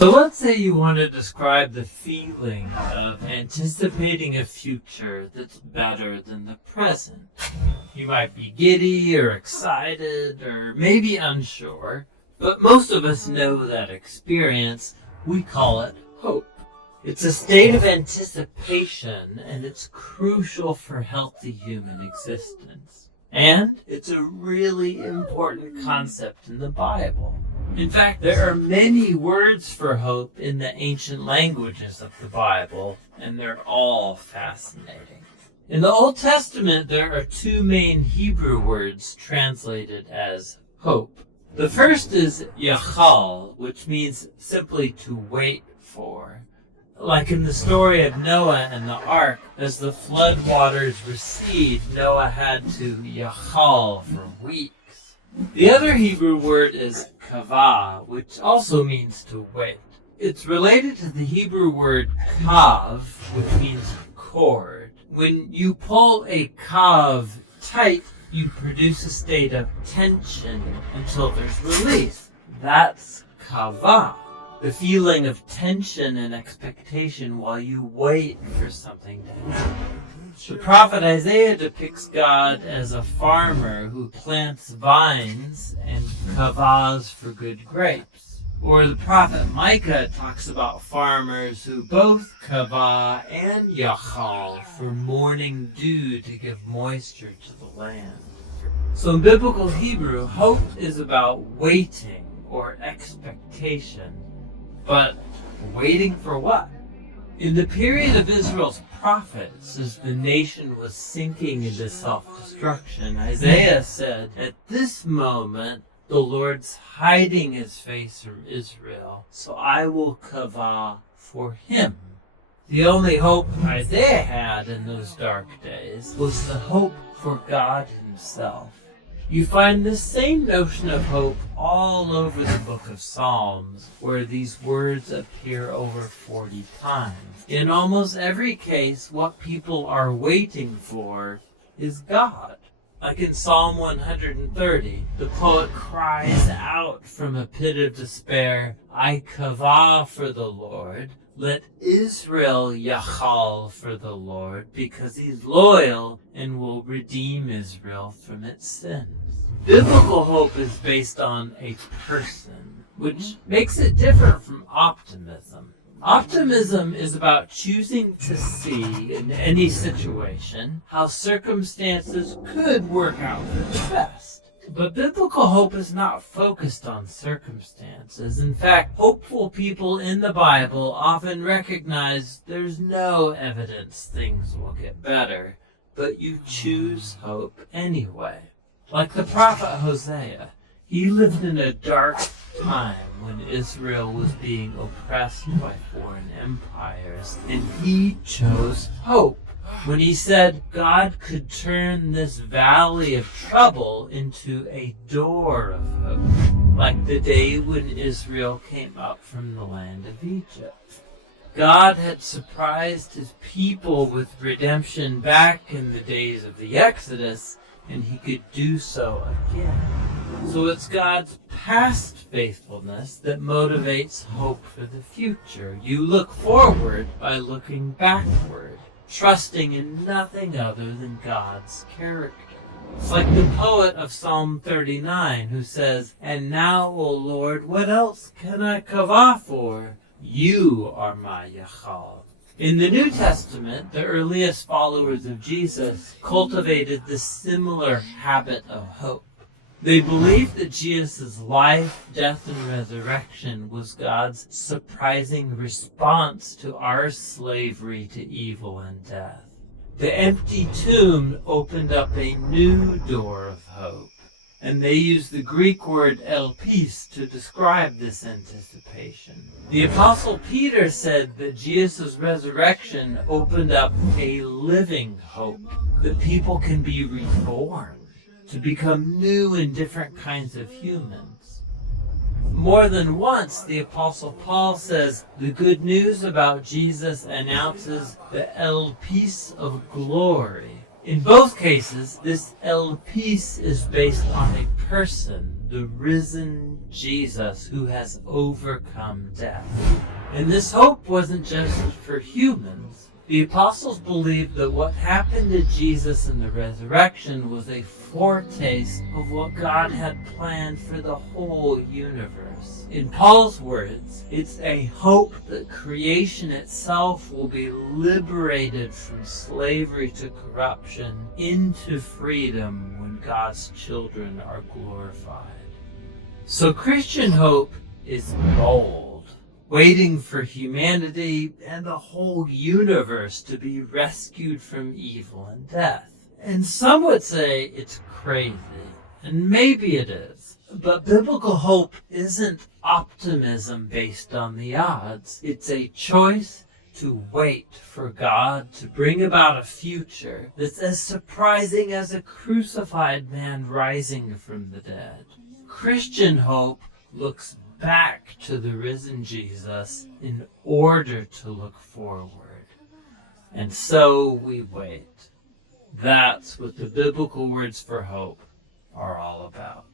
So let's say you want to describe the feeling of anticipating a future that's better than the present. You might be giddy or excited or maybe unsure, but most of us know that experience. We call it hope. It's a state of anticipation, and it's crucial for healthy human existence. And it's a really important concept in the Bible. In fact, there are many words for hope in the ancient languages of the Bible, and they're all fascinating. In the Old Testament, there are two main Hebrew words translated as hope. The first is yachal, which means simply to wait for. Like in the story of Noah and the ark, as the flood waters recede, Noah had to yachal for weeks. The other Hebrew word is kavah, which also means to wait. It's related to the Hebrew word kav, which means cord. When you pull a kav tight, you produce a state of tension until there's release. That's kavah. The feeling of tension and expectation while you wait for something to happen. The prophet Isaiah depicts God as a farmer who plants vines and kavahs for good grapes. Or the prophet Micah talks about farmers who both kavah and yachal for morning dew to give moisture to the land. So in biblical Hebrew, hope is about waiting or expectation. But waiting for what? In the period of Israel's prophets, as the nation was sinking into self-destruction, Isaiah said, "At this moment, the Lord's hiding his face from Israel, so I will kavah for him." The only hope Isaiah had in those dark days was the hope for God himself. You find the same notion of hope all over the book of Psalms, where these words appear over 40 times. In almost every case, what people are waiting for is God. Like in Psalm 130, the poet cries out from a pit of despair, "I kavah for the Lord. Let Israel yachal for the Lord, because he's loyal and will redeem Israel from its sins." Biblical hope is based on a person, which makes it different from optimism. Optimism is about choosing to see in any situation how circumstances could work out for the best. But biblical hope is not focused on circumstances. In fact, hopeful people in the Bible often recognize there's no evidence things will get better, but you choose hope anyway. Like the prophet Hosea, he lived in a dark time when Israel was being oppressed by foreign empires, and he chose hope. When he said God could turn this valley of trouble into a door of hope, like the day when Israel came up from the land of Egypt. God had surprised his people with redemption back in the days of the Exodus, and he could do so again. So it's God's past faithfulness that motivates hope for the future. You look forward by looking backward, trusting in nothing other than God's character. It's like the poet of Psalm 39 who says, "And now, O Lord, what else can I kavah for? You are my yachal." In the New Testament, the earliest followers of Jesus cultivated this similar habit of hope. They believed that Jesus' life, death, and resurrection was God's surprising response to our slavery to evil and death. The empty tomb opened up a new door of hope, and they used the Greek word elpis to describe this anticipation. The Apostle Peter said that Jesus' resurrection opened up a living hope, that people can be reborn, to become new and different kinds of humans. More than once, the Apostle Paul says the good news about Jesus announces the elpis of glory. In both cases, this elpis is based on a person, the risen Jesus who has overcome death. And this hope wasn't just for humans. The apostles believed that what happened to Jesus in the resurrection was a foretaste of what God had planned for the whole universe. In Paul's words, it's a hope that creation itself will be liberated from slavery to corruption into freedom when God's children are glorified. So Christian hope is bold, waiting for humanity and the whole universe to be rescued from evil and death. And some would say it's crazy, and maybe it is. But biblical hope isn't optimism based on the odds. It's a choice to wait for God to bring about a future that's as surprising as a crucified man rising from the dead. Christian hope looks back to the risen Jesus in order to look forward. And so we wait. That's what the biblical words for hope are all about.